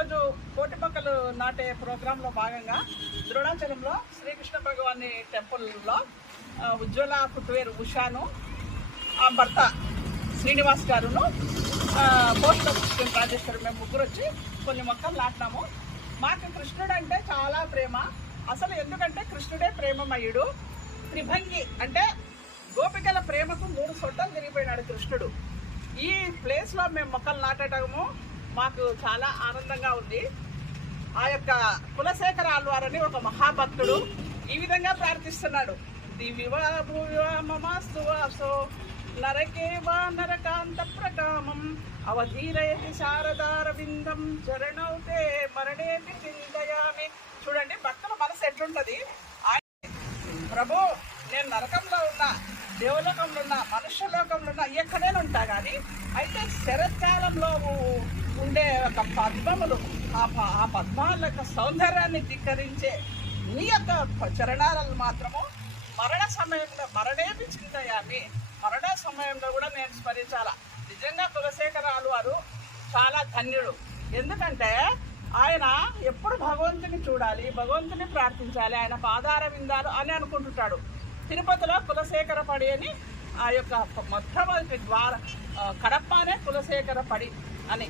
ఈరోజు కోటి మొక్కలు నాటే ప్రోగ్రాంలో భాగంగా ద్రోణాచలంలో శ్రీకృష్ణ భగవాని టెంపుల్లో ఉజ్వల ఫుట్వేర్ ఉషాను ఆ భర్త శ్రీనివాస్ గారును పోస్ట్ అసిస్టెంట్ రాజేశ్వరి మేము ముగ్గురు వచ్చి కొన్ని మొక్కలు నాటినాము. మాకు కృష్ణుడు అంటే చాలా ప్రేమ. అసలు ఎందుకంటే కృష్ణుడే ప్రేమమయుడు. త్రిభంగి అంటే గోపికల ప్రేమకు 3 సొట్టలు తిరిగిపోయినాడు కృష్ణుడు. ఈ ప్లేస్లో మేము మొక్కలు నాటడము మాకు చాలా ఆనందంగా ఉంది. ఆ యొక్క కులశేఖర ఆళ్వారని ఒక మహాభక్తుడు ఈ విధంగా ప్రార్థిస్తున్నాడు. దివివా భూవివా మమాస్తు వాసో నరకేవా నరకాంత ప్రకామం అవధీరయతి శారదారవిందం చరణౌతే మరణేతి చింతయామి. చూడండి భక్తుల మనసు ఎట్లుంటది. ప్రభు నేను నరకంలో ఉన్నా, దేవలోకంలో ఉన్నా, మనుష్యలోకంలో ఉన్నా, ఎక్కడైనా ఉంటా కానీ అయితే శరత్కాలంలో ఉండే ఒక పద్మములు ఆ పద్మాల యొక్క సౌందర్యాన్ని ధిక్కరించే నీ యొక్క చరణాలను మాత్రము మరణ సమయంలో మరణేపి చింతయామి, మరణ సమయంలో కూడా నేను స్మరించాలా. నిజంగా కులశేఖరాలు వారు చాలా ధన్యుడు. ఎందుకంటే ఆయన ఎప్పుడు భగవంతుని చూడాలి, భగవంతుని ప్రార్థించాలి, ఆయన పాదార విందాలు అని అనుకుంటుంటాడు. తిరుపతిలో కులశేఖర పడి అని ఆ యొక్క మొట్టమొదటి కడపనే కులశేఖర పడి అని